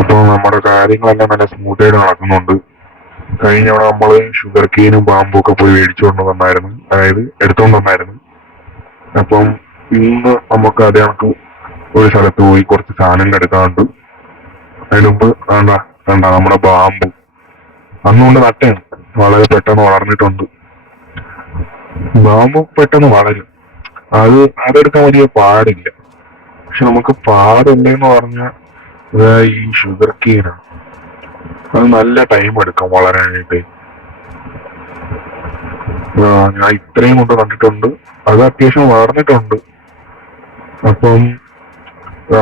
ഇപ്പൊ നമ്മുടെ കാര്യങ്ങളെല്ലാം നല്ല സ്മൂത്ത് ആയിട്ട് നടക്കുന്നുണ്ട്. കഴിഞ്ഞ തവണ നമ്മള് ഷുഗർ കെയിനും ബാമ്പു ഒക്കെ പോയി മേടിച്ചുകൊണ്ട് വന്നായിരുന്നു, അതായത് എടുത്തോണ്ട് വന്നായിരുന്നു. അപ്പം ഇന്ന് നമുക്ക് അതേ കണക്ക് ഒരു സ്ഥലത്ത് പോയി കുറച്ച് സാധനങ്ങൾ എടുക്കാനുണ്ട്. അതിന് മുമ്പ് വേണ്ട വേണ്ട നമ്മുടെ ബാമ്പു അന്നുകൊണ്ട് നട്ടയാണ്, വളരെ പെട്ടെന്ന് വളർന്നിട്ടുണ്ട്. ബാമ്പു പെട്ടെന്ന് വളരും, അതെടുക്കാൻ വലിയ പാടില്ല. പക്ഷെ നമുക്ക് പാടുണ്ടെന്ന് പറഞ്ഞാൽ ഈ ഷുഗർ കെയിനാണ്. അത് നല്ല ടൈം എടുക്കും വളരാനായിട്ട്. ഞാൻ ഇത്രയും കൊണ്ട് കണ്ടിട്ടുണ്ട്, അത് അത്യാവശ്യം വളർന്നിട്ടുണ്ട്. അപ്പം ആ,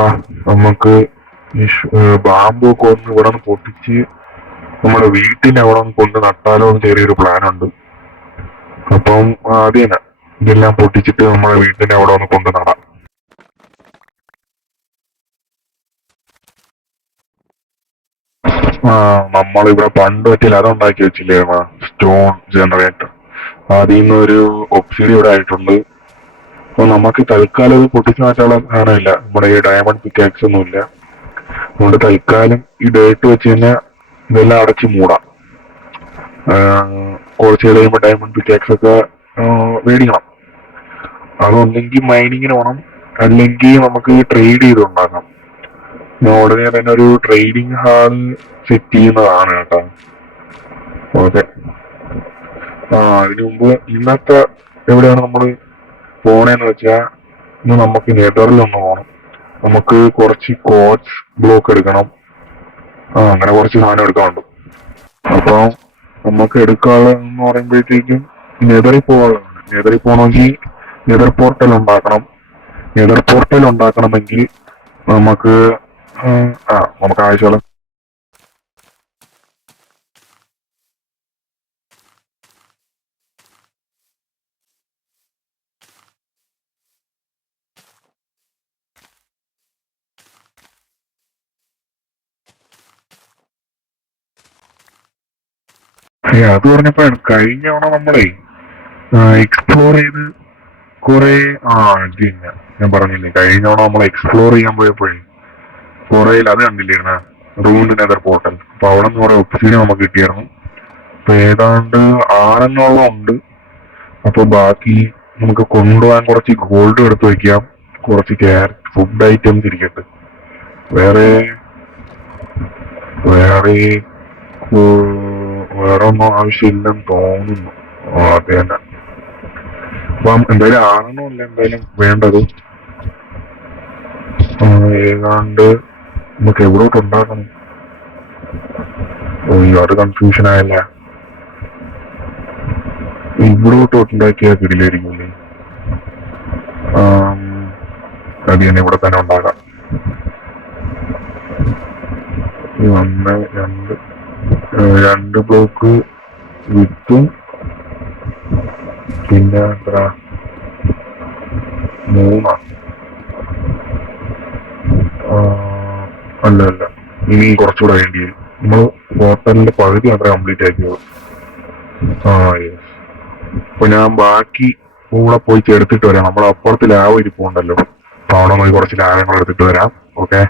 നമുക്ക് ഈ ബാമ്പു ഒക്കെ ഒന്ന് ഇവിടെ നിന്ന് പൊട്ടിച്ച് നമ്മുടെ വീട്ടിന്റെ അവിടെ ഒന്ന് കൊണ്ട് നട്ടാലോ എന്ന് ചെറിയൊരു പ്ലാൻ ഉണ്ട്. അപ്പം ആദ്യം ഇതെല്ലാം പൊട്ടിച്ചിട്ട് നമ്മുടെ വീട്ടിന്റെ അവിടെ ഒന്ന് കൊണ്ട് നടാം. നമ്മളിവിടെ പണ്ട് പറ്റില്ല അതുണ്ടാക്കി വെച്ചില്ലേ സ്റ്റോൺ ജനറേറ്റർ, അതിൽ നിന്നൊരു ഒബ്സിഡി ഇവിടെ ആയിട്ടുണ്ട്. അപ്പൊ നമുക്ക് തൽക്കാലം ഇത് പൊട്ടിച്ചു മാറ്റാനുള്ള സാധനമില്ല, നമ്മുടെ ഈ ഡയമണ്ട് പിക്കാക്സ് ഒന്നുമില്ല. അതുകൊണ്ട് തൽക്കാലം ഈ ഡേറ്റ് വെച്ച് കഴിഞ്ഞാൽ ഇതെല്ലാം അടച്ച് മൂടാം. കുറച്ച് കഴിയുമ്പോൾ ഡയമണ്ട് പിക്കാക്സ് ഒക്കെ മേടിക്കണം. അതൊന്നെങ്കിൽ മൈനിങ്ങിന് പോകണം, അല്ലെങ്കിൽ നമുക്ക് ട്രേഡ് ചെയ്തുണ്ടാക്കാം. ഉടനെ തന്നെ ഒരു ട്രേഡിംഗ് ഹാൾ സെറ്റ് ചെയ്യുന്നതാണ് കേട്ടോ. ഓക്കെ. അതിനു മുമ്പ് ഇന്നത്തെ എവിടെയാണ് നമ്മൾ പോണേന്ന് വെച്ചാൽ, ഇന്ന് നമുക്ക് നെതറിൽ ഒന്ന് പോകണം. നമുക്ക് കുറച്ച് കോച്ച് ബ്ലോക്ക് എടുക്കണം. അങ്ങനെ കുറച്ച് സാധനം എടുക്കാനുണ്ട്. അപ്പൊ നമുക്ക് എടുക്കാനുള്ളതെന്ന് പറയുമ്പോഴത്തേക്കും നെതറിൽ പോകാനുള്ളതാണ്. നെതറിൽ പോകണമെങ്കിൽ നെതർ പോർട്ടൽ ഉണ്ടാക്കണം. നെതർ പോർട്ടൽ ഉണ്ടാക്കണമെങ്കിൽ നമുക്ക് നമുക്ക് ആവശ്യമുള്ള അത് പറഞ്ഞപ്പോഴാണ് കഴിഞ്ഞ തവണ നമ്മളെ എക്സ്പ്ലോർ ചെയ്ത് കുറെ ഇത് തന്നെ ഞാൻ പറഞ്ഞില്ലേ, കഴിഞ്ഞ തവണ നമ്മൾ എക്സ്പ്ലോർ ചെയ്യാൻ പോയപ്പോഴേ കുറേയിൽ അത് കണ്ടില്ലായിരുന്ന റൂണ്ട് നെതർ പോർട്ടൽ. അപ്പൊ അവിടെ നിന്ന് കുറെ ഒപ്സിഡിയൻ നമുക്ക് കിട്ടിയായിരുന്നു. അപ്പൊ ഏതാണ്ട് 6 ഉണ്ട്. അപ്പൊ ബാക്കി നമുക്ക് കൊണ്ടുപോകാൻ കുറച്ച് ഗോൾഡ് എടുത്ത് വെക്കാം, കുറച്ച് ക്യാരറ്റ് ഫുഡ് ഐറ്റംസ് ഇരിക്കട്ടെ. വേറെ വേറെ വേറെ ഒന്നും ആവശ്യമില്ലെന്ന് തോന്നുന്നു. അതെ തന്നെ. അപ്പം എന്തായാലും 6 അല്ല എന്തായാലും വേണ്ടത്. ഏതാണ്ട് നമുക്ക് എവിടോട്ട് ഉണ്ടാക്കണം? അത് കൺഫ്യൂഷൻ ആയല്ല. ഇവിടോട്ട് ഉണ്ടാക്കിയാൽ കിടിലായിരിക്കും. അത് തന്നെ ഇവിടെ തന്നെ ഉണ്ടാക്കാം. 1 2 ബ്ലോക്ക് വിത്തും പിന്നെ എത്ര 3 അല്ല ഇനി കുറച്ചുകൂടെ വേണ്ടി വരും. നമ്മൾ ഹോട്ടലിന്റെ പകുതി മാത്രമേ കംപ്ലീറ്റ് ആക്കിയുള്ളൂ. യെസ്. അപ്പൊ ഞാൻ ബാക്കി കൂടെ പോയി ചേർത്തിട്ട് വരാം. നമ്മൾ അപ്പുറത്ത് ലാവ് ഇരിപ്പുണ്ടല്ലോ, അപ്പൊ അവിടെ പോയി കുറച്ച് ലാഭങ്ങൾ എടുത്തിട്ട് വരാം. ഓക്കെ.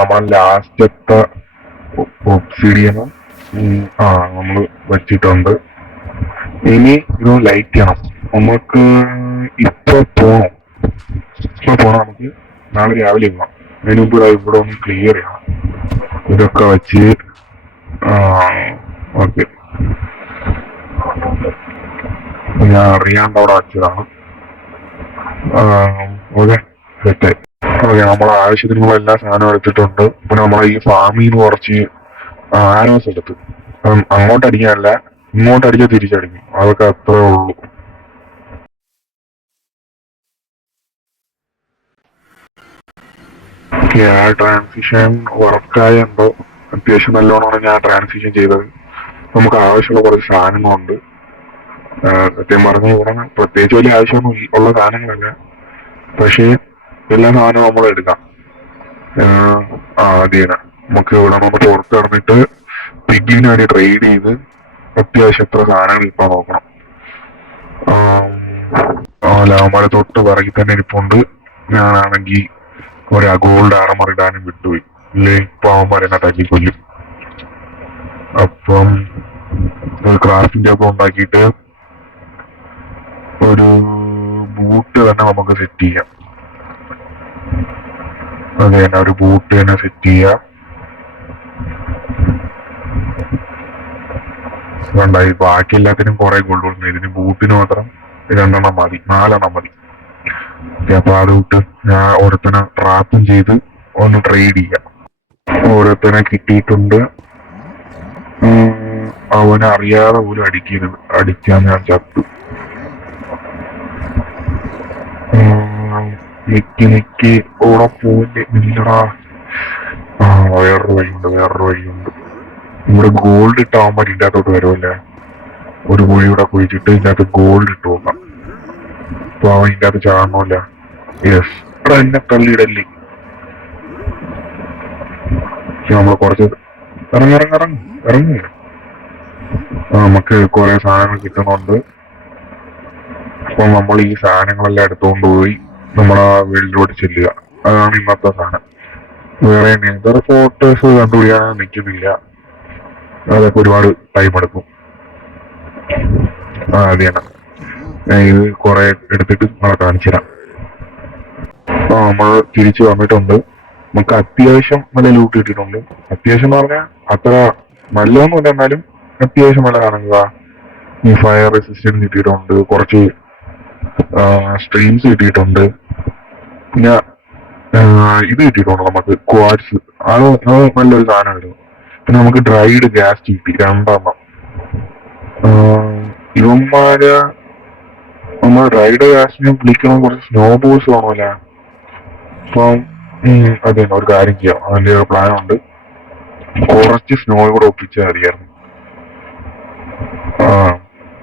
നമ്മളെ ലാസ്റ്റത്തെ ഒബ്സിഡിയനും നമ്മള് വെച്ചിട്ടുണ്ട്. ഇനി ഇത് ലൈറ്റ് ചെയ്യണം. നമുക്ക് ഇപ്പൊ പോണം നമുക്ക് നാളെ രാവിലെ പോകാം. അതിന് മുമ്പ് ഇവിടെ ഒന്ന് ക്ലിയർ ചെയ്യണം. ഇതൊക്കെ വെച്ച് ഓക്കെ, ഞാൻ അറിയാണ്ട് അവിടെ വെച്ചതാണ്. Okay set. ഓക്കെ, നമ്മളെ ആവശ്യത്തിനുള്ള എല്ലാ സാധനവും എടുത്തിട്ടുണ്ട്. പിന്നെ നമ്മളെ ഈ ഫാമിൽ നിന്ന് കുറച്ച് ആരോസ് എടുത്തു. അങ്ങോട്ട് അടിക്കാനല്ല, ഇങ്ങോട്ട് അടിച്ചാൽ തിരിച്ചടിക്കും. അതൊക്കെ അത്രേ ഉള്ളൂ. ആ ട്രാൻസിഷൻ വർക്കായുണ്ടോ? അത്യാവശ്യം നല്ലോണമാണ് ഞാൻ ട്രാൻസിഷൻ ചെയ്തത്. നമുക്ക് ആവശ്യമുള്ള കുറച്ച് സാധനങ്ങളുണ്ട്. സത്യം പറഞ്ഞ ഇവിടെ പ്രത്യേകിച്ച് വലിയ ആവശ്യമൊന്നും ഉള്ള സാധനങ്ങളല്ല, പക്ഷേ എല്ലാ സാധനവും നമ്മൾ എടുക്കാം. അതേന നമുക്ക് ഇവിടെ നിന്ന് പുറത്ത് കിടന്നിട്ട് പിഗ്ഗിന് വേണ്ടി ട്രേഡ് ചെയ്ത് അത്യാവശ്യം എത്ര സാധനങ്ങൾ ഇപ്പൊ നോക്കണം. ലാവന്മാരെ തൊട്ട് പിറകിൽ തന്നെ ഇരിപ്പുണ്ട്. ഞാനാണെങ്കിൽ ഒരു ഗോൾഡ് ആർമർ ഇടാനും വിട്ടുപോയി. ഇല്ലേ ഇപ്പൊ അവന്മാരെ എന്നെ തല്ലിക്കൊല്ലും. അപ്പം ഒരു ക്രാഫ്റ്റിംഗ് ടേബിൾ ഉണ്ടാക്കിയിട്ട് ഒരു ബൂട്ട് തന്നെ നമുക്ക് സെറ്റ് ചെയ്യാം. അത് തന്നെ ഒരു ബൂട്ട് തന്നെ സെറ്റ് ചെയ്യാം. ഉണ്ടായി ബാക്കി എല്ലാത്തിനും കുറെ ഗോൾഡ് കൊടുക്കുന്നു. ഇതിന് ബൂട്ടിന് മാത്രം 2 മതി, 4 മതി. അപ്പൊ അത് വിട്ട് ഞാൻ ഓരോരുത്തനെ ട്രാപ്പും ചെയ്ത് ഒന്ന് ട്രേഡ് ചെയ്യാം. ഓരോരുത്തനെ കിട്ടിയിട്ടുണ്ട്. അവനെ അറിയാതെ പോലും അടിക്കരുത്. അടിക്കാൻ ഞാൻ ചത്തു. നിക്കി ഓടെ പോയില്ലടാ. വേറൊരു വഴിയുണ്ട്. ഇവിടെ ഗോൾഡ് ഇട്ടാവുമ്പോ ഇതിൻ്റെ അകത്തോട്ട് വരുമല്ലേ. ഒരു കുഴിയുടെ കുഴിച്ചിട്ട് ഇതിൻ്റെ അകത്ത് ഗോൾഡ് ഇട്ട് നോക്കാം. അപ്പൊ അവൻ ഇതിൻ്റെ അകത്ത് ചാടണമല്ല. യെസ്, എന്നെ തള്ളിയിടല്ലേ. നമ്മള് കുറച്ച് ഇറങ്ങി. നമുക്ക് കുറെ സാധനങ്ങൾ കിട്ടുന്നുണ്ട്. അപ്പൊ നമ്മൾ ഈ സാധനങ്ങളെല്ലാം എടുത്തുകൊണ്ട് പോയി നമ്മളാ വെളിയിലോട്ട് ചെല്ലുക. അതാണ് ഇന്നത്തെ സാധനം. വേറെ നെതർ ഫോട്ടോസ് കണ്ടുപിടിക്കാൻ നിൽക്കുന്നില്ല. അതൊക്കെ ഒരുപാട് ടൈം എടുക്കും. അത് തന്നെ. ഇത് കുറെ എടുത്തിട്ട് നമ്മളെ കാണിച്ചുതരാം. നമ്മൾ തിരിച്ചു വന്നിട്ടുണ്ട്. നമുക്ക് അത്യാവശ്യം നല്ല ലൂട്ട് കിട്ടിയിട്ടുണ്ട്. അത്യാവശ്യം എന്ന് പറഞ്ഞാൽ അത്ര നല്ലതൊന്നുമില്ല, എന്നാലും അത്യാവശ്യം നല്ല കാണുക. ഈ ഫയർ റെസിസ്റ്റൻസ് കിട്ടിയിട്ടുണ്ട്, കുറച്ച് സ്ട്രീംസ് കിട്ടിയിട്ടുണ്ട്, പിന്നെ ഇത് കിട്ടിയിട്ടുണ്ട് നമുക്ക് ക്വാഡ്സ്. അത് നല്ലൊരു സാധനമായിരുന്നു. പിന്നെ നമുക്ക് ഡ്രൈഡ് ഗ്യാസ് കിട്ടി 2. ഇവന്മാര് നമ്മൾ ഡ്രൈഡ് ഗ്യാസിനെ വിളിക്കണം. കുറച്ച് സ്നോ ബോൾസ് വേണമല്ല. അപ്പം അതെ, ഒരു കാര്യം ചെയ്യാം. അതിന്റെ ഒരു പ്ലാൻ ഉണ്ട്. കുറച്ച് സ്നോ കൂടെ ഒപ്പിച്ചാൽ മതിയായിരുന്നു.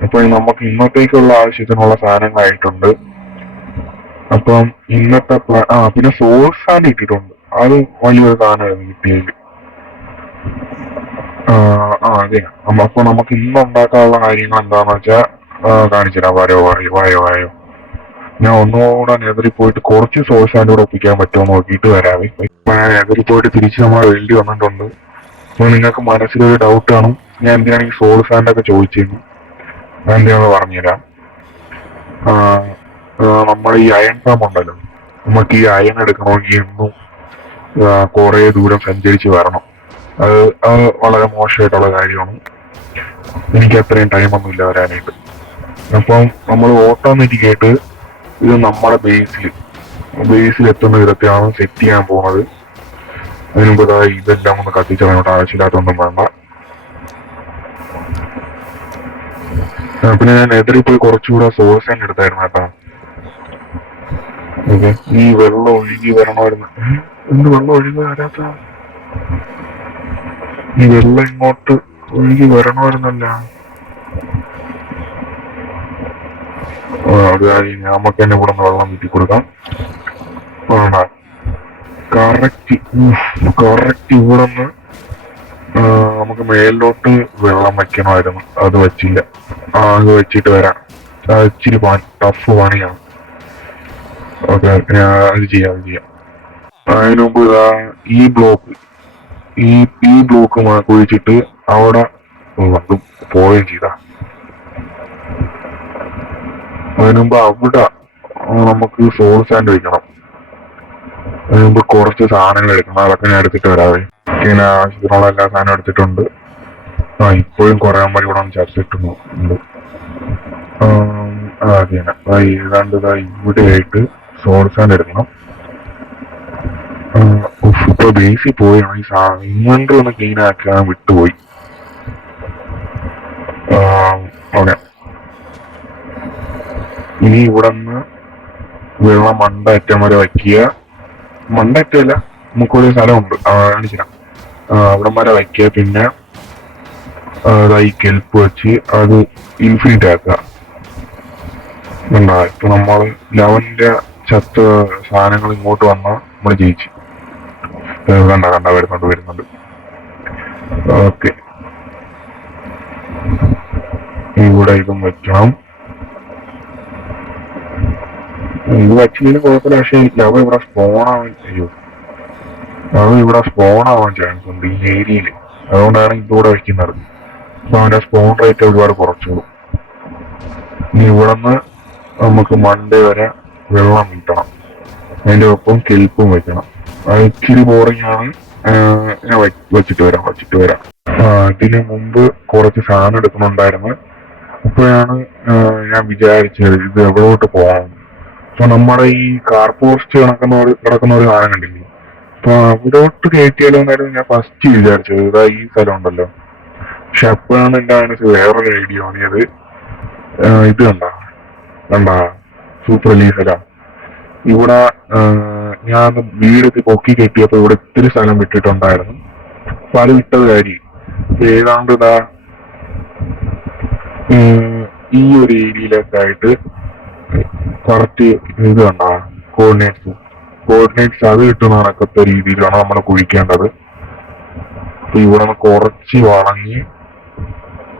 അപ്പൊ നമുക്ക് ഇന്നത്തേക്കുള്ള ആവശ്യത്തിനുള്ള സാധനങ്ങളായിട്ടുണ്ട്. അപ്പം ഇന്നത്തെ പിന്നെ സോഴ്സ് സാൻഡ് കിട്ടിയിട്ടുണ്ട്. അത് വലിയൊരു സാധനമായിരുന്നു കിട്ടിയത്. അതെ. അപ്പൊ നമുക്ക് ഇന്ന് ഉണ്ടാക്കാനുള്ള കാര്യങ്ങൾ എന്താന്ന് വെച്ചാൽ കാണിച്ചുതരാം. വായോ. ഞാൻ ഒന്നുകൂടെ നെതറിൽ പോയിട്ട് കുറച്ച് സോഴ്സ് സാൻഡ് കൂടെ ഒപ്പിക്കാൻ പറ്റുമോ നോക്കിയിട്ട് വരാവേ. ഞാൻ നെതറിൽ പോയിട്ട് തിരിച്ച് നമ്മളെ വേണ്ടി വന്നിട്ടുണ്ട്. അപ്പൊ നിങ്ങൾക്ക് മനസ്സിലൊരു ഡൗട്ട് കാണും, ഞാൻ എന്തിനാണ് ഈ സോഴ്സ് സാൻഡ് ഒക്കെ ചോദിച്ചിരുന്നു. ഞാൻ എന്തിനാണെന്ന് പറഞ്ഞുതരാം. നമ്മൾ ഈ അയൺ ഫാം ഉണ്ടല്ലോ, നമുക്ക് ഈ അയൺ എടുക്കണമെങ്കിൽ എന്നും കുറെ ദൂരം സഞ്ചരിച്ച് വരണം. അത് വളരെ മോശമായിട്ടുള്ള കാര്യമാണ്. എനിക്ക് അത്രയും ടൈമൊന്നുമില്ല വരാനായിട്ട്. അപ്പം നമ്മൾ ഓട്ടോമാറ്റിക് ആയിട്ട് ഇത് നമ്മുടെ ബേസിൽ എത്തുന്ന വിധത്തിലാണ് സെറ്റ് ചെയ്യാൻ പോകുന്നത്. അതിന് മുമ്പ് ഇതെല്ലാം ഒന്ന് കത്തിച്ചറിഞ്ഞോട്ട് ആവശ്യമില്ലാത്തൊന്നും വേണ്ട. പിന്നെ ഞാൻ എതിരിൽ പോയി കുറച്ചുകൂടെ സോഴ്സ് തന്നെ എടുത്തായിരുന്നു കേട്ടോ. ഓക്കെ, ഈ വെള്ളം ഒഴുകി വരണമായിരുന്നു. എന്ത് വെള്ളം ഒഴുകി വരാത്ത? ഈ വെള്ളം ഇങ്ങോട്ട് ഒഴുകി വരണമായിരുന്നല്ല. അത് നമുക്ക് തന്നെ ഇവിടെ നിന്ന് വെള്ളം വീട്ടി കൊടുക്കാം. വേണ്ട, കറക്റ്റ് ഇവിടെ നിന്ന് നമുക്ക് മേലിലോട്ട് വെള്ളം വെക്കണമായിരുന്നു. അത് വെച്ചില്ല. അത് വെച്ചിട്ട് വരാം. ഇച്ചിരി ടഫ് പണിയാണ്. ഓക്കെ, അത് ചെയ്യാം. അതിനു മുമ്പ് ഇതാ ഈ ബ്ലോക്ക് ഈ ഈ ബ്ലോക്ക് കുഴിച്ചിട്ട് അവിടെ വന്ന് പോവുകയും ചെയ്ത. അതിനു മുമ്പ് അവിടെ നമുക്ക് സോൾ സാൻഡ് വെക്കണം. അതിന് മുമ്പ് കുറച്ച് സാധനങ്ങൾ എടുക്കണം. അതൊക്കെ ഞാൻ എടുത്തിട്ട് വരാവേ. പിന്നെ ആവശ്യത്തിനുള്ള എല്ലാ സാധനവും എടുത്തിട്ടുണ്ട്. ഇപ്പോഴും കുറെ അമ്മ ഇവിടെ ചർച്ചിട്ടുണ്ട്. അതന്നെ ഏതാണ്ട് ഇവിടെ ആയിട്ട് സോൾ സാൻഡ് എടുക്കണം. ഇപ്പൊ ബേസിൽ പോയാണ് ഈ ഇൻവെന്ററി ഒന്ന് ക്ലീൻ ആക്കാൻ വിട്ടുപോയി. ഓക്കെ, ഇനി ഇവിടെ നിന്ന് വെള്ളം മണ്ടയറ്റം വരെ വയ്ക്കുക. മണ്ടയറ്റല്ല, നമുക്കൊരു സ്ഥലമുണ്ട് കാണിച്ചിരാം. അവിടെ വരെ വയ്ക്കുക. പിന്നെ ഈ കെൽപ്പ് വെച്ച് അത് ഇൻഫിനിറ്റ് ആക്കുക. ഇപ്പൊ നമ്മൾ ലെവന്റെ ചത്ത സാധനങ്ങൾ ഇങ്ങോട്ട് വന്നാൽ നമ്മൾ ജയിച്ചു. കണ്ട വരുന്നുണ്ട്. ഓക്കെ, ഇവിടെ ഇതും വെക്കണം. ഇത് വെച്ചതിന് കുഴപ്പമില്ല. പക്ഷെ ലവ ഇവിടെ സ്പോൺ ആവാൻ ചാൻസ് ഉണ്ട് ഈ ഏരിയയിൽ. അതുകൊണ്ടാണ് ഇതിവിടെ വെക്കുന്നത്. അപ്പൊ അവന്റെ സ്പോൺ റേറ്റ് ഒരുപാട് കുറച്ചോളൂ. ഇനി ഇവിടെ നിന്ന് നമുക്ക് മണ്ടേ വരെ വെള്ളം കിട്ടണം. അതിന്റെ ഒപ്പം കെൽപ്പും വെക്കണം. അത് ഇച്ചിരി ബോറിംഗ് ആണ്. ഞാൻ വെച്ചിട്ട് വരാം. ഇതിന് മുമ്പ് കുറച്ച് സാധനം എടുക്കുന്നുണ്ടായിരുന്നു. അപ്പോഴാണ് ഞാൻ വിചാരിച്ചത് ഇത് എവിടോട്ട് പോകാം. അപ്പൊ നമ്മുടെ ഈ കാർ പോസ്റ്റ് കിടക്കുന്ന ഒരു സാധനം കണ്ടില്ലേ? അപ്പൊ അവിടോട്ട് കയറ്റിയാലോ എന്നായിരുന്നു ഞാൻ ഫസ്റ്റ് വിചാരിച്ചത്. ഇതാ ഈ സ്ഥലം ഉണ്ടല്ലോ. പക്ഷെ അപ്പോഴാണ് എന്റെ മനസ്സിൽ വേറൊരു ഐഡിയ തോന്നിയത്. ഇത് കണ്ട സൂപ്പർ ലീസല ഇവിടെ ഞാൻ വീടൊക്കെ പൊക്കി കെട്ടിയപ്പോ ഇവിടെ ഇത്തിരി സ്ഥലം വിട്ടിട്ടുണ്ടായിരുന്നു. അപ്പൊ അത് വിട്ടത് കാര്യം ഏതാണ്ട് ഇതാ ഈ ഒരു ഏരിയയിലൊക്കെ ആയിട്ട് കറക്റ്റ് ഇത് കണ്ട കോർഡിനേറ്റ്സ് അത് കിട്ടുന്ന കണക്കത്തെ രീതിയിലാണ് നമ്മൾ കുഴിക്കേണ്ടത്. അപ്പൊ ഇവിടെ നിന്ന് കുറച്ച് വളഞ്ഞ്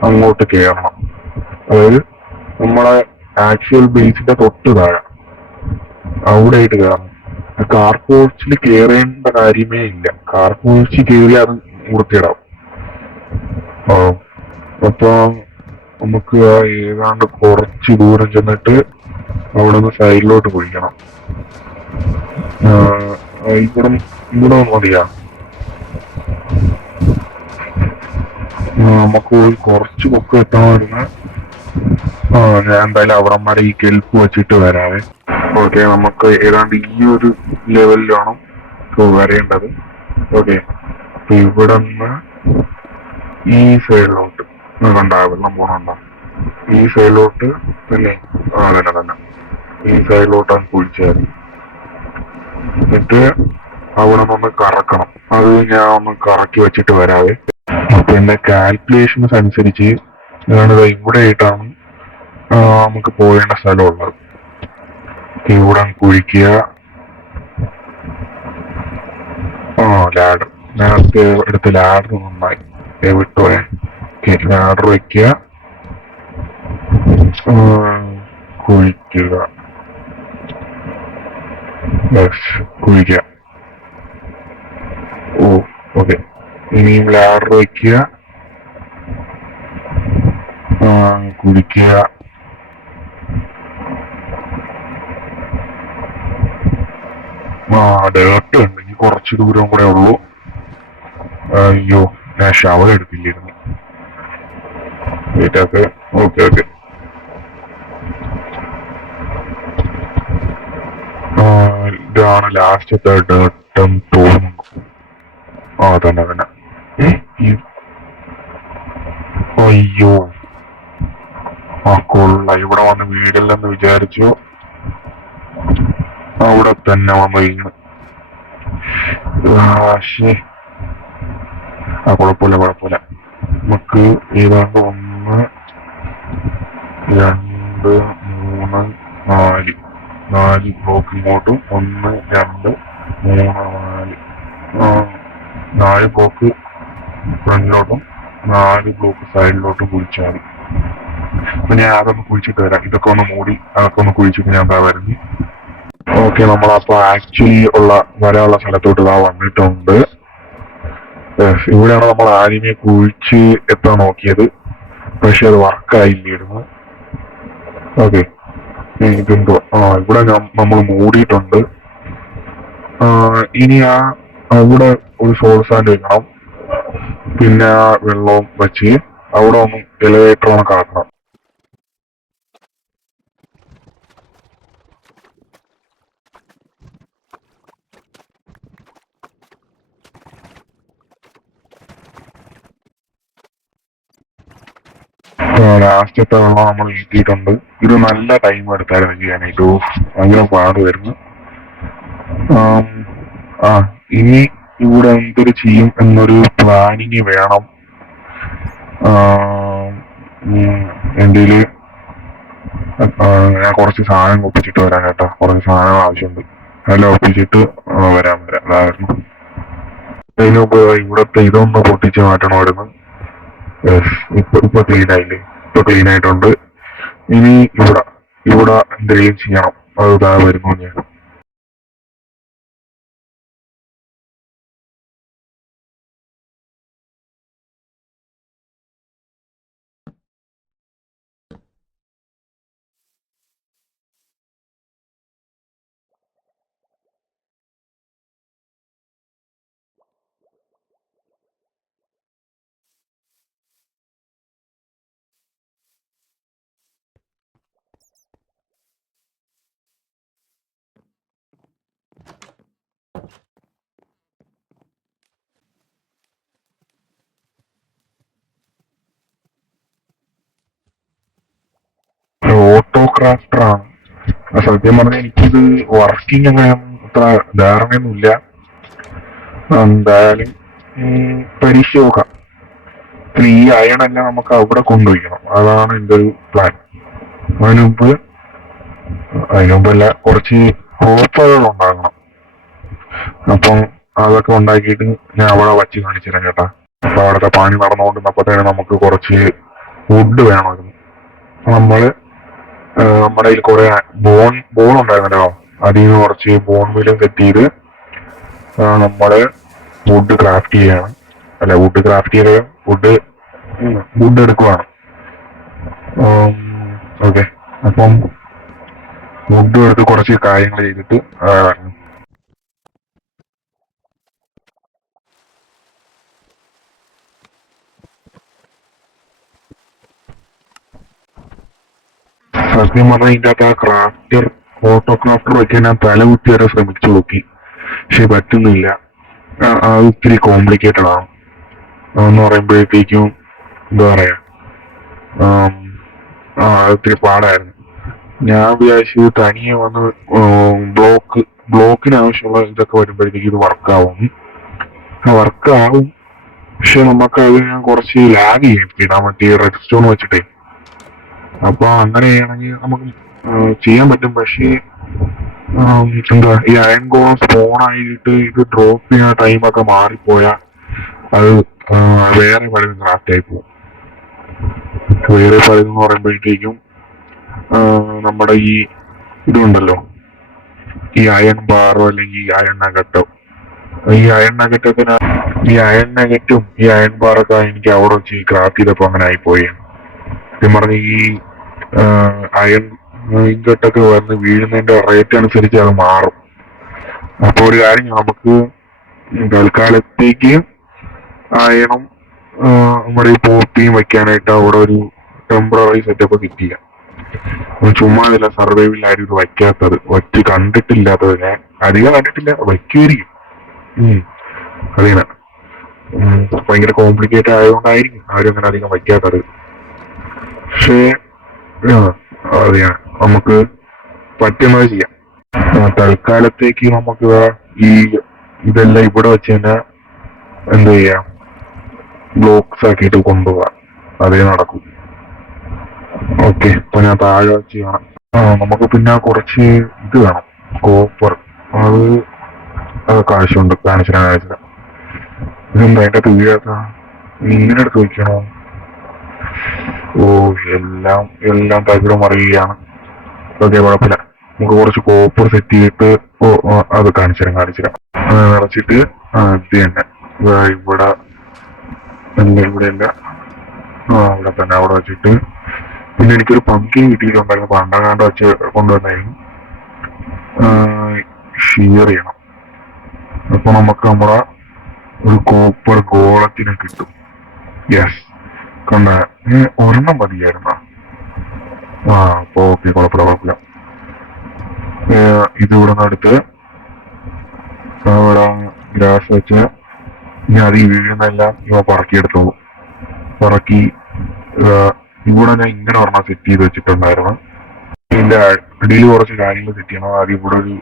അങ്ങോട്ട് കയറണം. അതായത് നമ്മളെ ആക്ച്വൽ ബേസിന്റെ തൊട്ട് താഴെ അവിടെ ആയിട്ട് കയറണം. കാർ പോർച്ചിൽ കയറേണ്ട കാര്യമേ ഇല്ല. കാർ പോർച്ചിൽ കയറി അത് വൃത്തിയിടാവും. അപ്പൊ നമുക്ക് ഏതാണ്ട് കുറച്ച് ദൂരം ചെന്നിട്ട് അവിടെ നിന്ന് സൈഡിലോട്ട് കുഴിക്കണം. ഇവിടെ മതിയാ. നമുക്ക് കുറച്ച് ബുക്ക് എത്തണമായിരുന്നു. ഞാൻ എന്തായാലും അവിടന്മാരെ ഈ കെൽപ്പ് വെച്ചിട്ട് വരാവേ. ഓക്കെ, നമുക്ക് ഏതാണ്ട് ഈ ഒരു ലെവലിലാണ് വരേണ്ടത്. ഓക്കെ, അപ്പൊ ഇവിടെ നിന്ന് ഈ സൈഡിലോട്ട് കണ്ട വെള്ളം പോണുണ്ടോ? ഈ സൈഡിലോട്ട് പിന്നെ തന്നെ ഈ സൈഡിലോട്ടാണ് കുഴിച്ചത്. എന്നിട്ട് അവിടെ നിന്ന് കറക്കണം. അത് ഞാൻ ഒന്ന് കറക്കി വെച്ചിട്ട് വരാവേ. അപ്പൊ എന്റെ കാൽക്കുലേഷൻസ് അനുസരിച്ച് ഇവിടെ ആയിട്ടാണ് നമുക്ക് പോകേണ്ട സ്ഥലമുള്ളത്. ഇവിടെ കുഴിക്കുക. ലാഡർ നേരത്തെ എടുത്ത ലാഡർ നന്നായി വിട്ടുപോയെ. ലാഡർ വയ്ക്കുക, കുഴിക്കുക, കുഴിക്കുക. ഓക്കെ, ഇനിയും ലാഡർ വയ്ക്കുക, കുഴിക്കുക. ഡേർട്ട് ഉണ്ട്. ഇനി കുറച്ച് ദൂരം കൂടെ ഉള്ളൂ. അയ്യോ, ഞാൻ ഷവർ എടുത്തില്ലായിരുന്നു. ഓക്കെ ഇതാണ് ലാസ്റ്റത്തെ ഡേർട്ടും തോന്നുന്നു. തന്നെ അയ്യോ, കൊള്ള. ഇവിടെ വന്ന് വീടില്ലെന്ന് വിചാരിച്ചു. അവിടെ തന്നെ വന്ന് വീണ്. കുഴപ്പമില്ല. നമുക്ക് ഏതാണ്ട് 1, 2, 3, 4 ബ്ലോക്ക് ഇങ്ങോട്ടും 1, 2, 3, 4 ബ്ലോക്ക് ഫ്രണ്ടിലോട്ടും 4 ബ്ലോക്ക് സൈഡിലോട്ടും കുഴിച്ചാൽ മതി. അപ്പൊ ഞാൻ അതൊന്ന് കുഴിച്ചിട്ട് വരാം. ഇതൊക്കെ ഒന്ന് മൂടി അതൊക്കെ ഒന്ന് കുഴിച്ചിട്ട് ഞാൻ എന്താ വരുന്നത്. ഓക്കെ, നമ്മളപ്പോ ആക്ച്വലി ഉള്ള വരാനുള്ള സ്ഥലത്തോട്ട് ഇതാ വന്നിട്ടുണ്ട്. ഇവിടെയാണ് നമ്മൾ ആദ്യമേ കുഴിച്ച് എത്താൻ നോക്കിയത്, പക്ഷെ അത് വർക്കായില്ലായിരുന്നു. ഓക്കെ, ഇതെന്തോ ഇവിടെ നമ്മൾ മൂടിയിട്ടുണ്ട്. ഇനി അവിടെ ഒരു സോൾ സാൻഡ് വെക്കണം, പിന്നെ വെള്ളവും വെച്ച് അവിടെ ഒന്നും എലിവേറ്റർ കണക്ക് ആക്കണം. ലാസ്റ്റത്തെ വെള്ളം നമ്മൾ വീട്ടിയിട്ടുണ്ട്. ഇത് നല്ല ടൈം എടുത്തായിരുന്നു ചെയ്യാനായിട്ട്, ഭയങ്കര പാടുമായിരുന്നു. ഇനി ഇവിടെ എന്തൊരു ചെയ്യും എന്നൊരു പ്ലാനിങ് വേണം. എൻ്റെ ഞാൻ കുറച്ച് സാധനം ഒപ്പിച്ചിട്ട് വരാം കേട്ടോ, കുറച്ച് സാധനം ആവശ്യമുണ്ട്. അതെല്ലാം ഒപ്പിച്ചിട്ട് വരാൻ അതായിരുന്നു. അതിന് മുമ്പ് ഇവിടത്തെ ഇതൊന്ന് പൊട്ടിച്ച് മാറ്റണമായിരുന്നു. ഇപ്പൊ ക്ലീൻ ആയില്ലേ? ഇപ്പൊ ക്ലീൻ ആയിട്ടുണ്ട്. ഇനി ഇവിടെ എന്തെങ്കിലും ചെയ്യണം. അത് ഇതാ വരുന്നു ഞാൻ. ഓട്ടോക്രാഫ്റ്റർ ആണ്. സത്യം പറഞ്ഞാൽ എനിക്കിത് വർക്കിംഗ് അങ്ങനെ അത്ര ധാരണയൊന്നുമില്ല. എന്തായാലും പരീക്ഷ നോക്കാം. ഈ അയണെല്ലാം നമുക്ക് അവിടെ കൊണ്ടുപോയിക്കണം, അതാണ് എൻ്റെ ഒരു പ്ലാൻ. അതിനുമുമ്പല്ല കുറച്ച് റോപ്പുകൾ ഉണ്ടാക്കണം. അപ്പം അതൊക്കെ ഉണ്ടാക്കിയിട്ട് ഞാൻ അവിടെ വച്ച് കാണിച്ചു തരാം കേട്ടാ. അപ്പൊ അവിടുത്തെ പണി നടന്നുകൊണ്ടിരുന്നപ്പോഴത്തേന് നമുക്ക് കുറച്ച് വുഡ് വേണമായിരുന്നു. നമ്മള് നമ്മുടെ കയ്യിൽ കുറെ ബോൺ ഉണ്ടായിരുന്നല്ലോ, അതിൽ നിന്ന് കുറച്ച് ബോൺ വീലും സെറ്റ് ചെയ്ത് നമ്മള് വുഡ് ക്രാഫ്റ്റ് ചെയ്യാണ്. അല്ല, വുഡ് എടുക്കുവാണ്. ഓക്കെ, അപ്പം വുഡ് എടുത്ത് കുറച്ച് കാര്യങ്ങൾ ചെയ്തിട്ട് സത്യം പറഞ്ഞാൽ ഇതിൻ്റെ അകത്ത് ഓട്ടോക്രാഫ്റ്റർ വെക്കാൻ ഞാൻ തലകുത്തി വരെ ശ്രമിച്ചു നോക്കി, പക്ഷെ പറ്റുന്നില്ല. അത് ഇത്തിരി കോംപ്ലിക്കേറ്റഡ് ആണ്. എന്ന് പറയുമ്പോഴത്തേക്കും എന്താ പറയാ, ഇത്തിരി പാടായിരുന്നു. ഞാൻ വിചാരിച്ചു തനിയെ വന്ന് ബ്ലോക്കിന് ആവശ്യമുള്ള ഇതൊക്കെ വരുമ്പോഴത്തേക്ക് ഇത് വർക്കാവും. പക്ഷെ നമുക്കത് ഞാൻ കുറച്ച് ലാഗ് ചെയ്യിപ്പിടാൻ പറ്റിയ റെഡ് സ്റ്റോൺ വെച്ചിട്ടേ. അപ്പൊ അങ്ങനെ ചെയ്യണമെങ്കിൽ നമുക്ക് ചെയ്യാൻ പറ്റും. പക്ഷേ എന്താ, ഈ അയൺ ഗോളം സ്പോൺ ആയിട്ട് ഇത് ഡ്രോപ്പ് ചെയ്യുന്ന ടൈമൊക്കെ മാറിപ്പോയാൽ അത് വേറെ പലതും ക്രാഫ്റ്റ് ആയി പോകും. വേറെ പലതെന്ന് പറയുമ്പോഴത്തേക്കും നമ്മുടെ ഈ ഇതുണ്ടല്ലോ, ഈ അയൺ ബാറോ അല്ലെങ്കിൽ ഈ അയൺ നഗറ്റോ, ഈ അയൺ നഗറ്റും ഈ അയൺ ബാറൊക്കെ എനിക്ക് അവിടെ വെച്ച് ക്രാഫ്റ്റ് ചെയ്തപ്പോ അങ്ങനെ ആയിപ്പോയി. പറഞ്ഞ ഈ അയൺ ഇൻഗട്ടൊക്കെ വന്ന് വീഴുന്നതിന്റെ റേറ്റ് അനുസരിച്ച് അത് മാറും. അപ്പൊ ഒരു കാര്യം, നമുക്ക് തൽക്കാലത്തേക്ക് അയണും നമ്മുടെ ഈ പോത്തിയും വെക്കാനായിട്ട് അവിടെ ഒരു ടെമ്പററി സെറ്റപ്പ് കിട്ടില്ല. ചുമ്മാ ഇതില്ല, സർവൈവലിലാരും ഇത് വയ്ക്കാത്തത്, വച്ച് കണ്ടിട്ടില്ലാത്തത്. ഞാൻ അധികം കണ്ടിട്ടില്ല, വയ്ക്കുമായിരിക്കും. അതിനാ ഭയങ്കര കോംപ്ലിക്കേറ്റഡ് ആയതുകൊണ്ടായിരിക്കും ആരും അങ്ങനെ അധികം വയ്ക്കാത്തത്. പക്ഷേ അതെയാണ്, നമുക്ക് പറ്റുന്നത് ചെയ്യാം. തൽക്കാലത്തേക്ക് നമുക്ക് ഈ ഇതെല്ലാം ഇവിടെ വെച്ച് തന്നെ എന്ത് ചെയ്യാം, ബ്ലോക്സ് ആക്കിയിട്ട് കൊണ്ടുപോകാം. അതേ നടക്കും. ഓക്കെ, അപ്പൊ ഞാൻ താഴെ വെച്ച് ചെയ്യണം. നമുക്ക് പിന്നെ കുറച്ച് ഇത് വേണം, കോപ്പർ. അതൊക്കെ ആവശ്യമുണ്ട്. കാണിച്ചില്ല. ഇതെന്താ അതിൻ്റെ അകത്ത് വീഴാത്ത? ഇങ്ങനെ എടുത്ത് വയ്ക്കണോ? എല്ലാം തകിടം മറിയുകയാണ്. ഓക്കെ, കുഴപ്പമില്ല. നമുക്ക് കുറച്ച് കോപ്പർ സെറ്റ് ചെയ്തിട്ട് അത് കാണിച്ചുതരാം നിറച്ചിട്ട് ഇത് തന്നെ ഇവിടെ ഇവിടെ അല്ല അവിടെ തന്നെ അവിടെ വെച്ചിട്ട് പിന്നെ എനിക്കൊരു പംകിൻ കിട്ടിയിട്ടുണ്ടായിരുന്നു പണ്ടങ്ങാണ്ട് വെച്ച് കൊണ്ടുവന്നായിരുന്നു ഷിയർ ചെയ്യണം അപ്പൊ നമുക്ക് നമ്മുടെ ഒരു കോപ്പർ ഗോളത്തിനെ കിട്ടും യെസ് കണ്ട ഒരെണ്ണം മതിയായിരുന്ന അപ്പൊ ഓക്കെ കുഴപ്പമില്ല ഇതിവിടെ നിന്ന് അടുത്ത് അവിടെ ഗ്രാസ് വെച്ച് ഇനി അത് വീഴുന്നെല്ലാം ഇവ പറക്കിയെടുത്തോളൂ പറക്കി ഇവിടെ ഞാൻ ഇങ്ങനെ ഒരെണ്ണം സെറ്റ് ചെയ്ത് വെച്ചിട്ടുണ്ടായിരുന്നു ഇതിന്റെ അടിയിൽ കുറച്ച് കാര്യങ്ങൾ സെറ്റ് ചെയ്യണം ആദ്യം ഇവിടെ ഒരു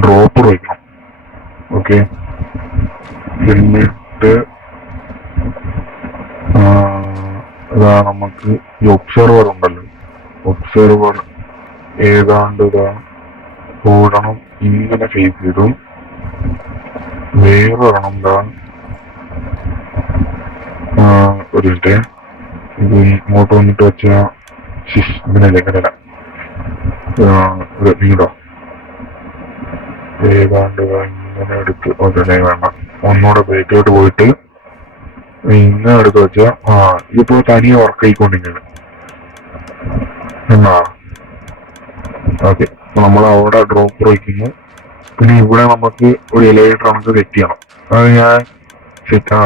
ഡ്രോപ്പർ വെക്കണം ഓക്കെ എന്നിട്ട് ഇതാ നമുക്ക് ഈ ഒബ്സർവർ ഉണ്ടല്ലോ ഒബ്സർവർ ഏതാണ്ട് ഇതാ ഓടണം ഇങ്ങനെ ഫേസ് ചെയ്തു വേറൊരെണ്ണം എന്താ ഒരു മിനിറ്റ് ഇത് ഇങ്ങോട്ട് വന്നിട്ട് വെച്ചാ ഇങ്ങനെയല്ല ഇങ്ങനെയല്ല നീടോ ഏതാണ്ട് ഇങ്ങനെ എടുത്ത് ഉടനെ വേണ്ട ഒന്നുകൂടെ ബേക്കോട്ട് പോയിട്ട് ഇങ്ങനെ എടുത്ത് വെച്ചാ ഇതിപ്പോ തനിയെ വർക്ക് ആയിക്കൊണ്ടിരിക്കുന്നത് എന്നാ ഓക്കെ അപ്പൊ നമ്മൾ അവിടെ ഡ്രോപ്പർ വയ്ക്കുന്നു പിന്നെ ഇവിടെ നമുക്ക് ഒരു എലിവേറ്റർ നമുക്ക് സെറ്റ് ചെയ്യണം അത് ഞാൻ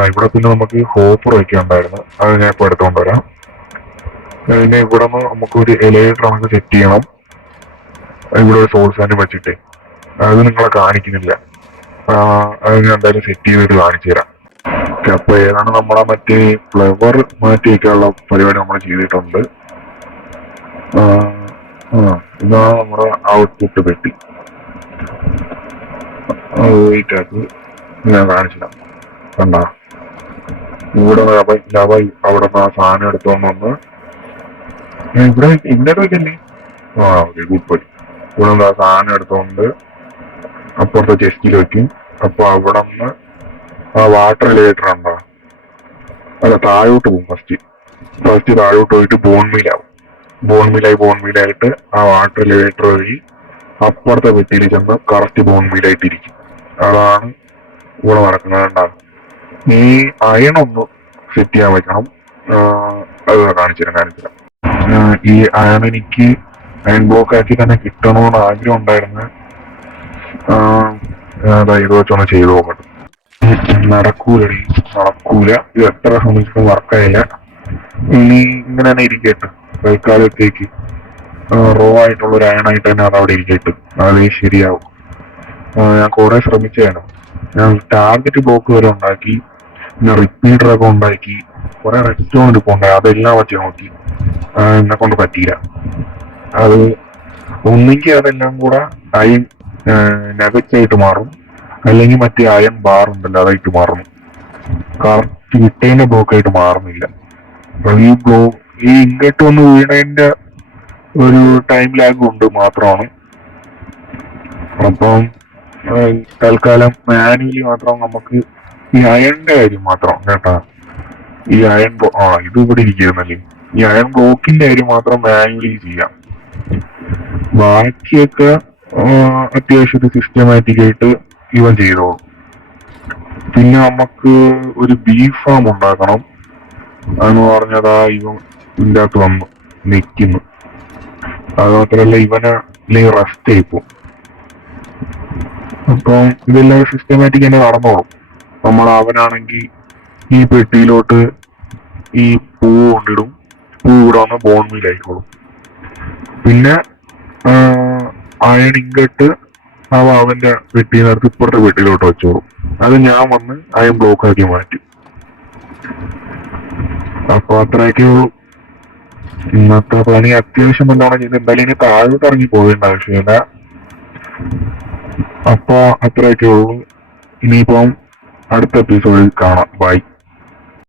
ഇവിടെ പിന്നെ നമുക്ക് ഹോപ്പർ വയ്ക്കാനുണ്ടായിരുന്നു അത് ഞാൻ ഇപ്പൊ എടുത്തോണ്ട് വരാം പിന്നെ ഇവിടെ നിന്ന് നമുക്ക് ഒരു എലിവേറ്റർ നമുക്ക് സെറ്റ് ചെയ്യണം ഇവിടെ ഒരു സോഴ്സ് ഫാനും വെച്ചിട്ട് അത് നിങ്ങളെ കാണിക്കുന്നില്ല അത് ഞാൻ എന്തായാലും സെറ്റ് ചെയ്തിട്ട് കാണിച്ചു തരാം അപ്പൊ ഏതാണ് നമ്മളെ മറ്റേ ഫ്ലവർ മാറ്റി വയ്ക്കാനുള്ള പരിപാടി നമ്മൾ ചെയ്തിട്ടുണ്ട് ഇതാണ് നമ്മുടെ ഔട്ട്പുട്ട് പെട്ടി വെയിറ്റ് ഞാൻ കാണിച്ചില്ല കണ്ട ഇവിടെ അവിടെ നിന്ന് ആ സാധനം എടുത്തോണ്ട് വന്ന് ഇവിടെ വെക്കല്ലേ ഓക്കെ ഗുഡ് ബൈ ഇവിടെ നിന്ന് ആ സാധനം എടുത്തോണ്ട് അപ്പുറത്തെ ചെസ്റ്റിൽ വെക്കും അപ്പൊ അവിടെ നിന്ന് ആ വാട്ടർ എലിവേറ്റർ ഉണ്ടോ അല്ല താഴോട്ട് പോകും ഫസ്റ്റ് താഴോട്ട് പോയിട്ട് ബോൺമീലായിട്ട് ആ വാട്ടർ എലിവേറ്റർ വഴി അപ്പുറത്തെ പെട്ടിയിൽ ചെന്ന് കറക്റ്റ് ബോൺമീലായിട്ടിരിക്കും അതാണ് ഇവിടെ നടക്കുന്നത് ഉണ്ടാകും ഈ അയൺ ഒന്ന് സെറ്റ് ചെയ്യാൻ വെക്കണം അത് കാണിച്ചുതരാം ഈ അയൺ എനിക്ക് അയൺ ബ്ലോക്ക് ആക്കി തന്നെ കിട്ടണമെന്ന് ആഗ്രഹം ഉണ്ടായിരുന്നു ഇത് വെച്ചൊന്ന് ചെയ്തു നോക്കട്ടെ നടക്കൂല ഇത് എത്ര ശ്രമിച്ചിട്ടും വർക്കായില്ല ഇനി ഇങ്ങനെ തന്നെ ഇരിക്കട്ടെ തൽക്കാലത്തേക്ക് റോ ആയിട്ടുള്ള ഒരു അയണായിട്ട് തന്നെ അത് അവിടെ ഇരിക്കട്ടെ അതേ ശരിയാവും ഞാൻ കുറെ ശ്രമിച്ചതാണ് ഞാൻ ടാർഗറ്റ് ബ്ലോക്ക് വരെ ഉണ്ടാക്കി പിന്നെ റിപ്പീറ്ററൊക്കെ ഉണ്ടാക്കി കുറെ റെസ്റ്റോറൻറ്റ് ഒക്കെ ഉണ്ടായി അതെല്ലാം വെച്ച് നോക്കി എന്നെ കൊണ്ട് പറ്റിയില്ല അത് ഒന്നെങ്കിൽ അതെല്ലാം കൂടെ അയൺ നഗറ്റ്സ് ആയിട്ട് മാറും അല്ലെങ്കിൽ മറ്റേ അയൺ ബാർ ഉണ്ടല്ലോ അതായിട്ട് മാറുന്നു കറക്റ്റ് വിട്ടേന്റെ ബ്ലോക്ക് ആയിട്ട് മാറുന്നില്ല ഈ ഇങ്ങോട്ട് വന്ന് വീണതിന്റെ ഒരു ടൈം ലാഗ് ഉണ്ട് മാത്രമാണ് അപ്പം തൽക്കാലം മാനുവലി മാത്രം നമുക്ക് ഈ അയണിന്റെ കാര്യം മാത്രം കേട്ടാ ഈ അയൺ ഇത് ഇവിടെ ഇരിക്കുന്നല്ലേ ഈ അയൺ ബ്ലോക്കിന്റെ കാര്യം മാത്രം മാനുവലി ചെയ്യാം ബാക്കിയൊക്കെ അത്യാവശ്യം സിസ്റ്റമാറ്റിക് ആയിട്ട് ഇവൻ ചെയ്തോളും പിന്നെ നമുക്ക് ഒരു ബീഫ് ഫാം ഉണ്ടാക്കണം എന്ന് പറഞ്ഞതാ ഇവൻ ഇതിൻ്റെ അകത്ത് വന്നു നിൽക്കുന്നു അത് മാത്രമല്ല ഇവന് അല്ലെങ്കിൽ റെസ്റ്റ് ആയിപ്പോ അപ്പം ഇതെല്ലാം സിസ്റ്റമാറ്റിക് തന്നെ നടന്നോളും അവനാണെങ്കിൽ ഈ പെട്ടിയിലോട്ട് ഈ പൂ കൊണ്ടിടും പൂ ഇവിടെ വന്ന് ബോൺമീൽ ആയിക്കോളും പിന്നെ അയൺ ഇങ്ങോട്ട് അവന്റെ പെട്ടിനകത്ത് ഇപ്പുറത്തെ പെട്ടിയിലോട്ട് വെച്ചോളും അത് ഞാൻ വന്ന് അയൺ ബ്ലോക്ക് ആക്കി മാറ്റും അപ്പൊ അത്രയൊക്കെ ഉള്ളൂ ഇന്നത്തെ പണി അത്യാവശ്യം എന്താണ് ചെയ്ത് എന്തായാലും ഇനി താഴോട്ട് ഇറങ്ങി പോകേണ്ട ആവശ്യമില്ല അപ്പൊ അത്രയൊക്കെ ഉള്ളൂ ഇനിയിപ്പം അടുത്ത എപ്പിസോഡിൽ കാണാം ബൈ